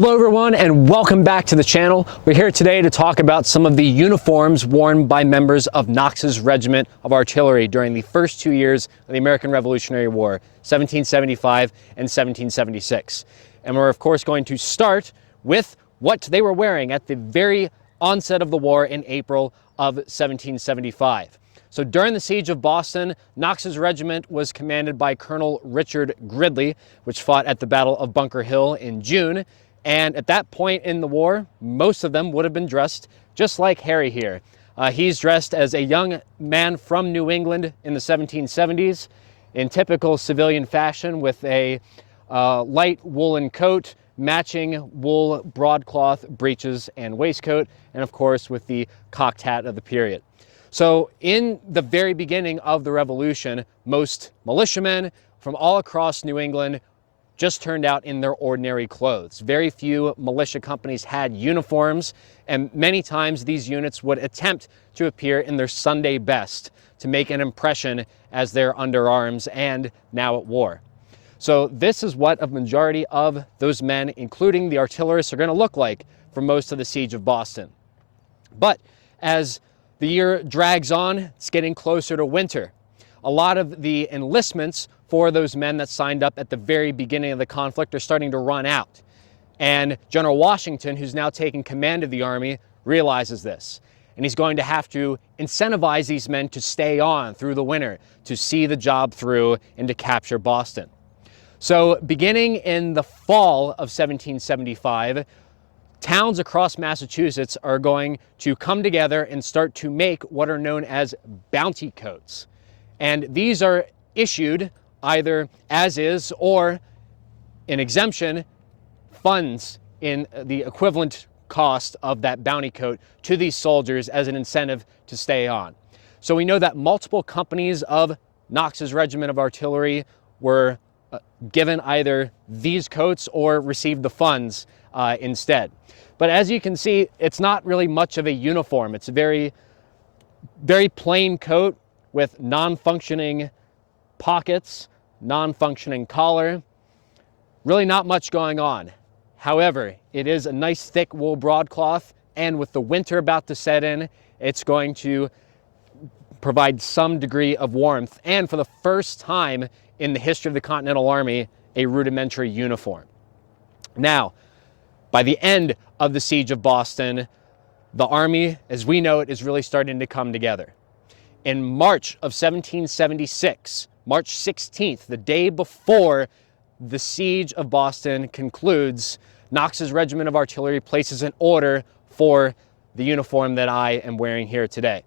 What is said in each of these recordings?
Hello everyone and welcome back to the channel. We're here today to talk about some of the uniforms worn by members of Knox's Regiment of Artillery during the first 2 years of the American Revolutionary War, 1775 and 1776. And we're of course going to start with what they were wearing at the very onset of the war in April of 1775. So during the siege of Boston, Knox's regiment was commanded by Colonel Richard Gridley, which fought at the Battle of Bunker Hill in June. And at that point in the war, most of them would have been dressed just like Harry here. He's dressed as a young man from New England in the 1770s in typical civilian fashion with a light woolen coat, matching wool broadcloth breeches and waistcoat, and of course with the cocked hat of the period. So in the very beginning of the Revolution, most militiamen from all across New England just turned out in their ordinary clothes. Very few militia companies had uniforms, and many times these units would attempt to appear in their Sunday best to make an impression as they're under arms and now at war. So this is what a majority of those men, including the artillerists, are going to look like for most of the siege of Boston. But as the year drags on, it's getting closer to winter. A lot of the enlistments for those men that signed up at the very beginning of the conflict are starting to run out. And General Washington, who's now taking command of the army, realizes this. And he's going to have to incentivize these men to stay on through the winter, to see the job through and to capture Boston. So beginning in the fall of 1775, towns across Massachusetts are going to come together and start to make what are known as bounty coats. And these are issued either as is or an exemption funds in the equivalent cost of that bounty coat to these soldiers as an incentive to stay on. So we know that multiple companies of Knox's Regiment of Artillery were given either these coats or received the funds instead. But as you can see, it's not really much of a uniform. It's a very plain coat with non-functioning pockets, non-functioning collar, really not much going on. However, it is a nice thick wool broadcloth, and with the winter about to set in, it's going to provide some degree of warmth, and for the first time in the history of the Continental Army, a rudimentary uniform. Now, by the end of the siege of Boston, the Army, as we know it, is really starting to come together. In March of 1776, March 16th, the day before the siege of Boston concludes, Knox's Regiment of Artillery places an order for the uniform that I am wearing here today.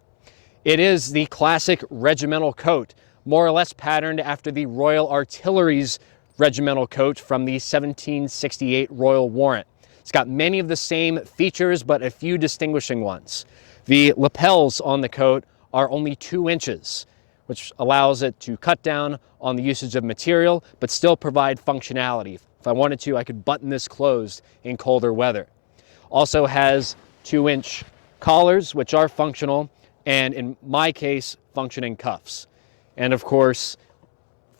It is the classic regimental coat, more or less patterned after the Royal Artillery's regimental coat from the 1768 Royal Warrant. It's got many of the same features, but a few distinguishing ones. The lapels on the coat are only 2 inches, which allows it to cut down on the usage of material, but still provide functionality. If I wanted to, I could button this closed in colder weather. Also has 2-inch collars, which are functional, and in my case, functioning cuffs. And of course,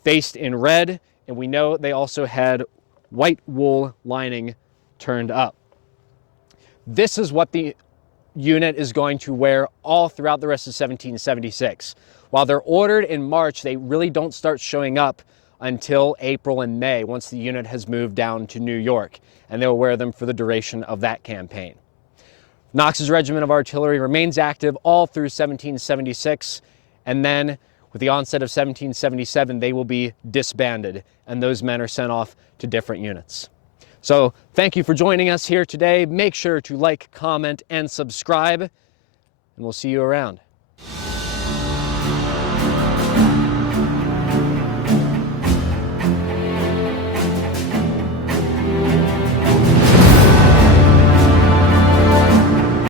faced in red, and we know they also had white wool lining turned up. This is what the unit is going to wear all throughout the rest of 1776. While they're ordered in March, they really don't start showing up until April and May, once the unit has moved down to New York, and they'll wear them for the duration of that campaign. Knox's Regiment of Artillery remains active all through 1776, and then with the onset of 1777, they will be disbanded, and those men are sent off to different units. So thank you for joining us here today. Make sure to like, comment, and subscribe, and we'll see you around.